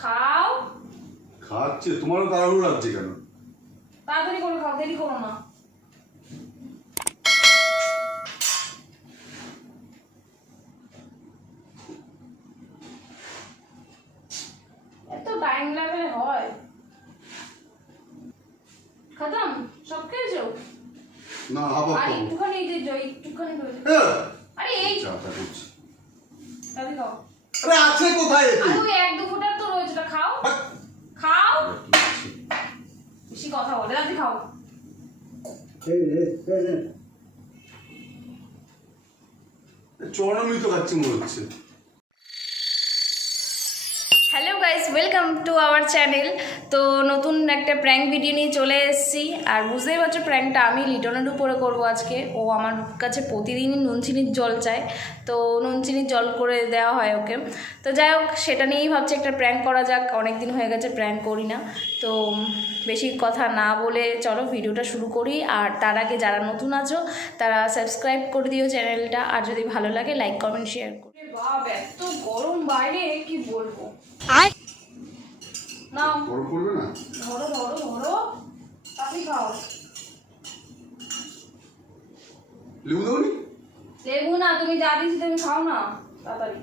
খাও। খাচ্ছে, তোমারও তাড়াহুড়ো লাগছে কেন? তাড়াতাড়ি করে খাও, দেরি করো না। এত টাইম লাগলে হয়? খতম সব খেয়েছো? না আবার আর খাবো। একটুখানি এই যে একটুখানি রয়েছে। আরে এই চাটা করছি। তাহলে খাও। আরে আছে কোথায় এতে? আরে ওই এক দু ফোঁটার তো রয়েছে, ওটা খাও। খাও, বেশি কথা বলে, তাড়াতাড়ি খাও। চরমই তো খাচ্ছি মনে হচ্ছে। Hello guys, welcome to our channel. তো নতুন একটা প্র্যাঙ্ক ভিডিও নিয়ে চলে এসেছি। আর বুঝতেই পারছো প্র্যাঙ্কটা আমি লিটনের উপরে করবো আজকে। ও আমার কাছে প্রতিদিনই নুন চিনির জল চায়, তো নুন চিনির জল করে দেওয়া হয় ওকে। তো যাই হোক, সেটা নিয়েই ভাবছি একটা প্র্যাঙ্ক করা যাক। অনেক দিন হয়ে গেছে প্র্যাঙ্ক করি না, তো বেশি কথা না বলে চলো ভিডিওটা শুরু করি। আর তার আগে যারা নতুন আছো তারা সাবস্ক্রাইব করে দিও চ্যানেলটা, আর যদি ভালো লাগে লাইক কমেন্ট শেয়ার করো। বাপ, এত গরম বাইরে, কি বলবো। না গরম পড়বে না? ধরো ধরো ধরো, তাড়াতাড়ি খাও। লেবু দেবনি? লেবু না, তুমি যা দিয়েছি তুমি খাও না, তাড়াতাড়ি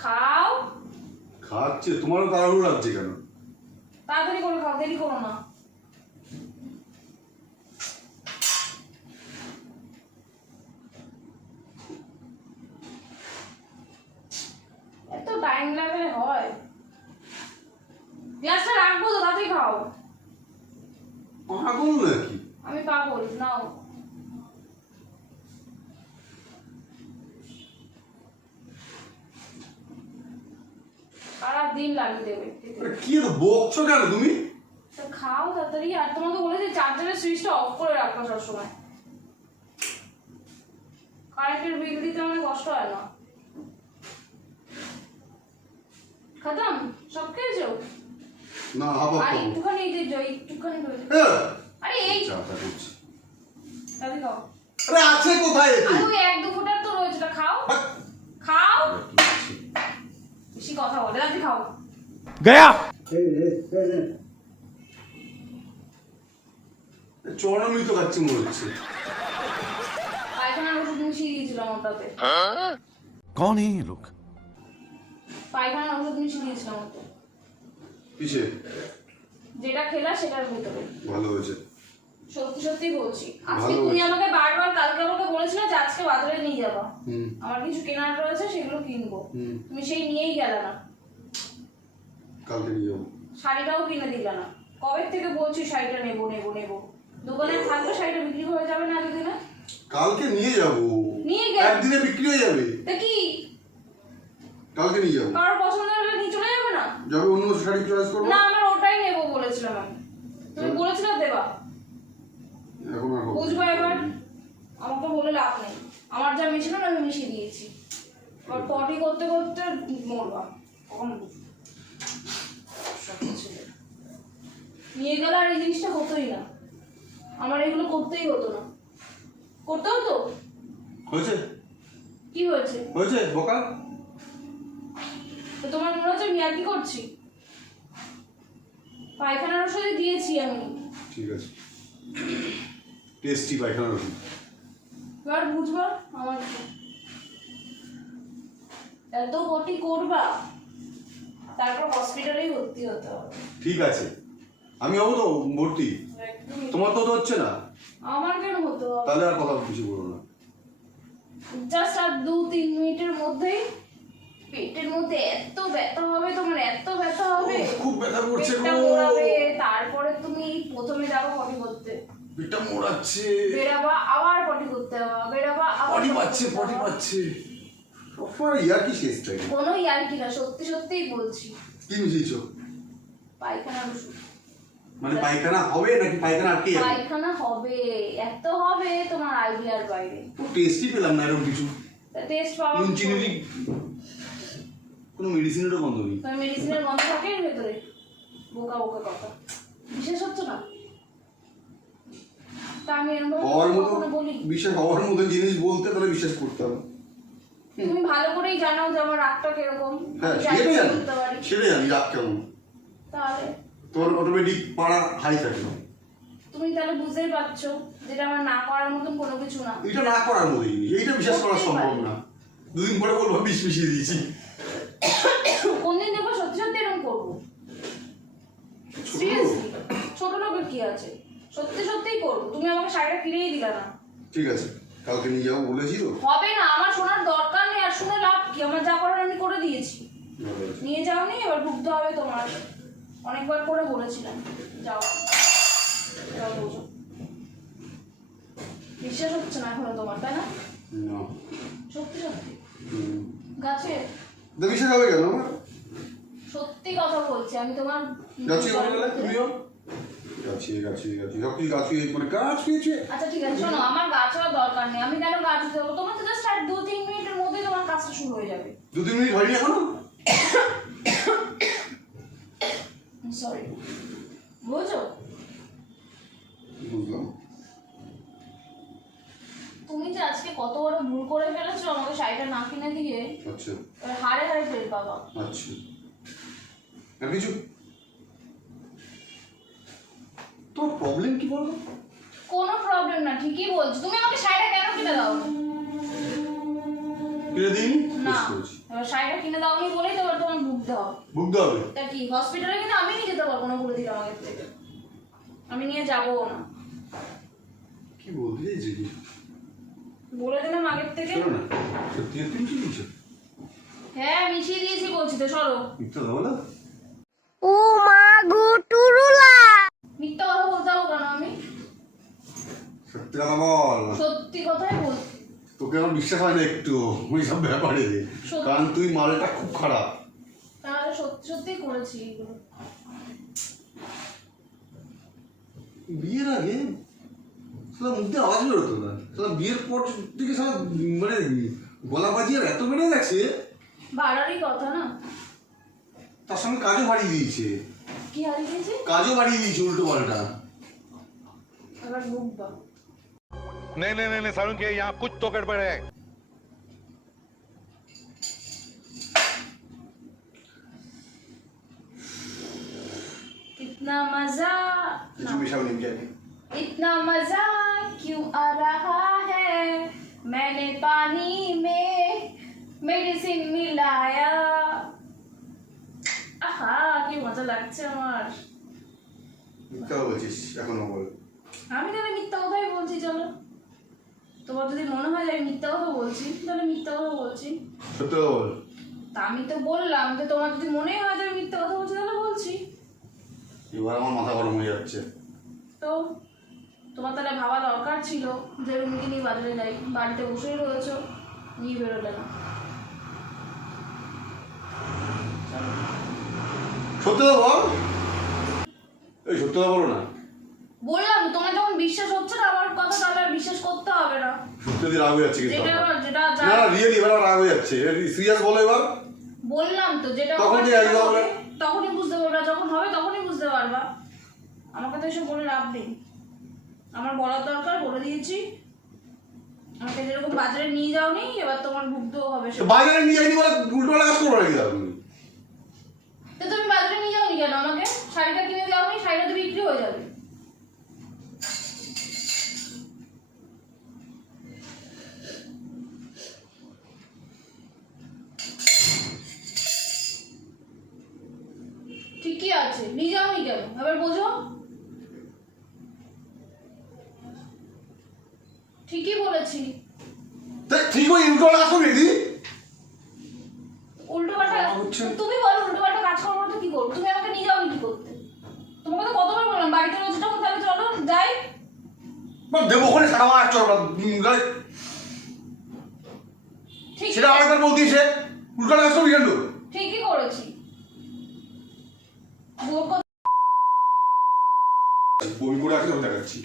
খাও। খাচ্ছে, তোমারও তাড়াহুড়ো লাগছে কেন? তাড়াতাড়ি করে খাও, দেরি করো না। এত টাইম লাগলে হয়? গ্লাসটা রাখবো তো, তাড়াতাড়ি খাও। পাগল নাকি? আমি পাগল? নাও। সারাদিন লাগিয়ে দেবে। আরে কি এত বকছো কেন তুমি? তা খাও তাড়াতাড়ি। আর তোমাকে বলেছি চার্জারের সুইচটা অফ করে রাখো সবসময়। কারেন্টের বিল দিতে অনেক কষ্ট হয় না। খতম সব খেয়েছো? না আবার আর খাবো। একটুখানি এই যে একটুখানি রয়েছে। আরে এই চাটা করছি। তাহলে খাও। আরে আছে কোথায় এতে? আরে ওই এক দু ফোঁটার তো রয়েছে, ওটা খাও। খাও, বেশি কথা বলে, তাড়াতাড়ি খাও। गया চরমই তো খাচ্ছি মনে হচ্ছে। পায়খানার ওষুধ মিশিয়ে দিয়েছিলাম ওটাতে। कौन है ये लोग? পায়খানার ওষুধ মিশিয়ে দিয়েছিলাম ওতে। কিসে? যেটা খেলা সেটার ভিতরে। ভালো হয়েছে। সত্যি সত্যি বলছি। আজকে ভালো তুমি হয়েছে। আমাকে বারবার কালকে আমাকে বলেছিলে যে আজকে বাজারে নিয়ে যাবা। হুম আমার কিছু কেনার রয়েছে, সেগুলো কিনবো। হুম। তুমি সেই নিয়েই গেলে না। কালকে নিয়ে যাবো। শাড়িটাও কিনে দিলে না। কবে থেকে বলছি শাড়িটা নেবো নেবো নেবো। দোকানে থাকবে, শাড়িটা বিক্রি হয়ে যাবে না এতদিনে। কালকে নিয়ে যাবো। নিয়ে গেলে একদিনে বিক্রি হয়ে যাবে। তা কি কালকে নিয়ে যাবো। কারোর পছন্দ হলে নিয়ে চলে যাবে না? যাবে অন্য শাড়ি চয়েস করবো। না, আমার ওটাই নেবো বলেছিলাম আমি। তুমি বলেছিলে দেবা। এখন আর হবে না। বুঝবো এবার। আমাকে বলে লাভ নেই। আমার যা মিশিল না আমি মিশিয়ে দিয়েছি। এবার পটি করতে করতে মরবা। কখন বুঝবো? নিয়ে গেলে আর এই জিনিসটা হতোই না। আমার এগুলো করতেই হতো না। করতে হতো? হয়েছে? কি হয়েছে? হয়েছে বোকা? তো তোমার মনে হচ্ছে আমি আর কি করছি? পায়খানার ওষুধে দিয়েছি আমি। ঠিক আছে। টেস্টি পায়খানা ওষুধ। এবার বুঝবা আমার কি। এত পটি করবা, তারপর হসপিটালেই ভর্তি হতে হবে। ঠিক আছে, আমি হবো তো ভর্তি। একদমই। তোমার তো হচ্ছে না, আমার কেন হতে হবে? তাহলে আর কথা বেশি বলো না। জাস্ট আর 2-3 মিনিটের মধ্যেই পেটের মধ্যে এত ব্যথা হবে, তোমার এত ব্যথা হবে, খুব ব্যথা করছে পেটটা গো। মোড়াবে। তারপরে তুমি প্রথমে যাবো পটি করতে, পেটটা মোড়াচ্ছে। বেরাবা আবার পটি করতে হবে, বেরাবা আবার পটি potty পাচ্ছে, করতে পটি হবে। পাচ্ছে। সবসময় ইয়ার কি শেষ থাকে? কোনো ইয়ার্কি না, সত্যি সত্যিই বলছি। কি মিশিয়েছো? পায়খানার ওষুধ। মানে পায়খানা হবে নাকি পায়খানা আটকে যাবে? পায়খানা হবে, এত হবে তোমার আইডিয়ার বাইরে। টেস্টই পেলাম না এরকম কিছু। টেস্ট পাওয়া নুন চিনিরই কোনো মেডিসিনেরও গন্ধ নেই। তোমার মেডিসিনের গন্ধ থাকে এর ভেতরে? বোকা বোকা কথা, বিশেষ হচ্ছে না। তা আমি এরকম হওয়ার মতো কখনো বলি? বিশ্বাস হওয়ার মতো জিনিস বলতে তাহলে বিশ্বাস করতে হবে। তুমি ভালো করেই জানো যে আমার রাগটা কিরকম। হ্যাঁ, আমি যা সেটাই ইচ্ছে জানি। করতে পারি। সেটাই জানি রাগ কেমন। তাহলে তোর অটোমেটিক পাড়া হাই থাকে। তুমি তাহলে বুঝতেই পারছো যেটা আমার না করার মতন কোনো কিছু না। এটা না করার মধ্যে জিনিস, এইটা বিশ্বাস করা করতেই সম্ভব পারি। না। দুদিন পরে বলবো বিষ মিশিয়ে দিয়েছি। কোনদিন দেখবো সত্যি সত্যি এরকম করবো। ছোট সিরিয়াসলি ছোট লোকের কি আছে, সত্যি সত্যিই করবো। তুমি আমাকে শাড়িটা কিনেই দিলা না। ঠিক আছে, কালকে নিয়ে যাবো বলেছি তো। হবে না, আমার শোনার দরকার নেই। আর শুনে লাভ কি, আমার যা করার আমি করে দিয়েছি। নিয়ে যাওনি, এবার ভুগতে হবে তোমার। অনেকবার করে বলেছিলাম যাও, এবার বোঝো। বিশ্বাস হচ্ছে না এখনো তোমার, তাই না? না। সত্যি সত্যি হুম। গাছে তো বিশ্বাস হবে কেন আমার? সত্যি কথা বলছি আমি তোমার। গাছি বলে গেলে তুমিও গাছি গাছি গাছি সব কিছু গাছি মানে গাছ পেয়েছে। আচ্ছা ঠিক আছে, শোনো, আমার গাছ হওয়ার দরকার নেই। আমি কেন গাছ দেবো? তোমার তো জাস্ট আর 2-3 মিনিটের মধ্যেই তোমার কাজটা শুরু হয়ে যাবে। 2-3 মিনিট হয়নি এখনো? সরি, বুঝো? বুঝলাম। তুমি যে আজকে কত বড় ভুল করে ফেলেছো আমাকে শাড়িটা না কিনে দিয়ে। আচ্ছা এবার হাড়ে হাড়ে ফেল পাবা। আচ্ছা, আর কিছু? তোর প্রবলেম কি বলো? কোনো প্রবলেম না, ঠিকই বলছো। তুমি আমাকে শাড়িটা কেন কিনে দাও? কিনে দিইনি? না, বুঝতে পেরেছি। এবার শাড়িটা কিনে দাওনি বলেই তো এবার তোমার ভুগতে হবে। ভুগতে হবে? তা কি হসপিটালে কিন্তু আমি নিয়ে যেতে পারবো না বলে দিলাম আগের থেকে। আমি নিয়ে যাবো না, কি বলতে চাইছি কি? বলে দিলাম আগের থেকে। শোনো না, সত্যি সত্যি মিশিয়ে দিয়েছো? হ্যাঁ মিশিয়ে দিয়েছি বলছি তো, সরো। মিথ্যা দাও না? মিথ্যা কথা বলতে হবে কেন আমি? সত্যি কথা বল। সত্যি কথাই বলছি। তোকে আমার বিশ্বাস হয় না একটু ওই সব ব্যাপারে, সত্যি। কারণ তুই মালটা খুব খারাপ। তাহলে সত্যি সত্যিই করেছি এগুলো। বিয়ের আগে সালা মুখ দিয়ে আওয়াজ বেরোতো না, সালা বিয়ের পর থেকে সালা মানে গলা বাজিয়ে আর এত বেড়ে গেছে। বাড়ারই কথা না। তার সঙ্গে কাজও বাড়িয়ে দিয়েছে। কি হারিয়ে গেছি? কাজও বাড়িয়ে দিয়েছে উল্টো পাল্টা। এবার ভুগবা। नहीं नहीं नहीं नहीं सारुण के यहाँ कुछ तो गड़बड़ है। कितना मजा কিছু মিশাও নিম জানি। इतना मजा क्यों आ रहा है, मैंने पानी में मेडिसिन मिलाया। আহা কি মজা লাগছে আমার। মিথ্যা বলছিস এখনো বল। আমি তাহলে মিথ্যা কথাই বলছি। চলো, তোমার যদি মনে হয় যে আমি মিথ্যা কথা বলছি তাহলে মিথ্যা কথা বলছি। সত্যি কথা বল। তা আমি তো বললাম যে তোমার যদি মনেই হয় যে আমি মিথ্যা কথা বলছি তাহলে বলছি। এবার আমার মাথা গরম হয়ে যাচ্ছে। তো তোমার তাহলে ভাবা দরকার ছিল যে রুমিকে নিয়ে বাজারে যাই। বাড়িতে বসেই রয়েছো, নিয়ে বেরোলে না। সত্যি কথা বল। এই সত্যি কথা বলো না। বললাম তোমার যখন বিশ্বাস হচ্ছে না আমার কথা, তাহলে আর বিশ্বাস করতে হবে না। সত্যি রাগ হয়ে যাচ্ছে কিন্তু যেটা আমার। যেটা না না রিয়েলি এবার আমার রাগ হয়ে যাচ্ছে। সিরিয়াস বলো এবার। বললাম তো যেটা তখন হবে যে সেটা একদম হবে, হবে। তখনই বুঝতে পারবা। যখন হবে তখনই বুঝতে পারবা। আমাকে তো এসব বলে লাভ নেই। আমার বলার দরকার বলে দিয়েছি। আমাকে যেরকম বাজারে নিয়ে যাওনি, এবার তোমার ভুগতেও হবে তো সেটা। বাজারে নিয়ে যাইনি বলে উল্টো পাল্টা কাজ করবো নাকি তুমি? তো তুমি বাজারে নিয়ে যাওনি কেন আমাকে? শাড়িটা কিনে যাওনি, শাড়িটা তো বিক্রি হয়ে যাবে। ঠিকই আছে, নিয়ে যাওনি কেন এবার বোঝো। ঠিকই বলেছি। ঠিক ওই উল্টো পাল্টা কাজ করবি দিদি। উল্টো পাল্টা তুমি বলো, উল্টো পাল্টা কাজ করবো তো কি করবো? তুমি আমাকে নিয়ে যাওনি কি করতে? তোমাকে তো কতবার বললাম বাড়িতে রয়েছে যখন তাহলে চলো যাই। দেবো ওখানে সারা মাস চড়া ঠিক সেটা আরেকবার বলতে সে উল্টো কাজ করবি কেন? ঠিকই করেছি। বোর কথা বমি করে আসলে আমি দেখাচ্ছি।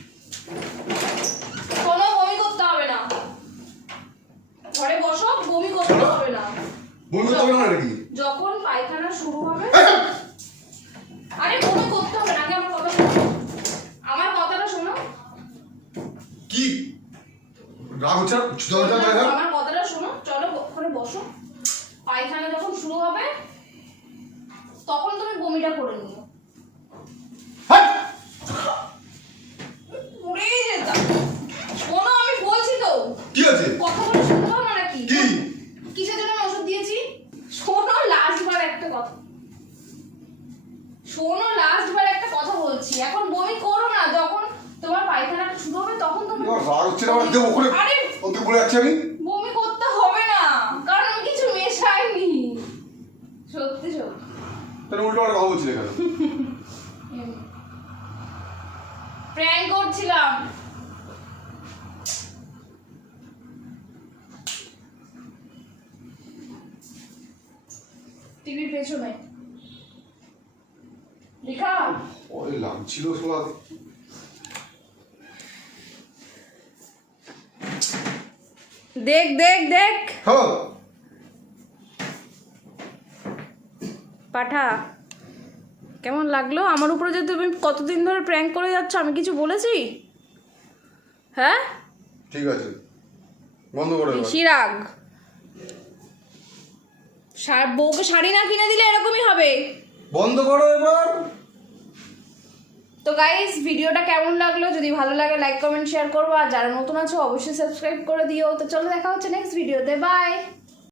কোনো বমি করতে হবে না, ঘরে বসো, বমি করতে হবে না। বমি করতে হবে না নাকি? যখন পায়খানা শুরু হবে, আরে বমি করতে হবে না। আগে আমার কথা শোনো, আমার কথাটা শোনো। কি রাগ হচ্ছে? আমার কথাটা শোনো, চলো ওখানে বসো, পায়খানা যখন শুরু হবে তখন তুমি বমিটা করে নিও। পড়েই যেতাম। শোনো আমি বলছি তো, কি আছে? কথা বলে শুনতে হবে না নাকি? কি? কিসের জন্য আমি ওষুধ দিয়েছি? শোনো লাস্ট বার একটা কথা, শোনো লাস্ট বার একটা কথা বলছি, এখন বমি করো না, যখন তোমার পায়খানাটা শুরু হবে তখন তুমি এবার রাগ হচ্ছে না, আমার দেবো করে আরে ওকে বলে যাচ্ছি আমি। বমি করতে হবে না, কারণ আমি কিছু মেশাইনি। সত্যি সত্যি তাহলে উল্টো পাল্টা কথা বলছিলে কেন? প্র্যাঙ্ক করছিলাম। টিভির পেছনে দেখা ওরে লাগছিল শোনা। দেখ দেখ দেখ হ্যাঁ পাঠা, কেমন লাগলো আমার উপরে যে তুমি কতদিন ধরে প্র্যাঙ্ক করে যাচ্ছ? আমি কিছু বলেছি? হ্যাঁ, ঠিক আছে, বন্ধ করে এবার। বেশি রাগ। বউকে শাড়ি না কিনে দিলে এরকমই হবে। বন্ধ করো এবার। তো গাইস, ভিডিওটা কেমন লাগলো? যদি ভালো লাগে লাইক কমেন্ট শেয়ার করবো, আর যারা নতুন আছো অবশ্যই সাবস্ক্রাইব করে দিও। তো চলো দেখা হচ্ছে নেক্সট ভিডিওতে, বাই।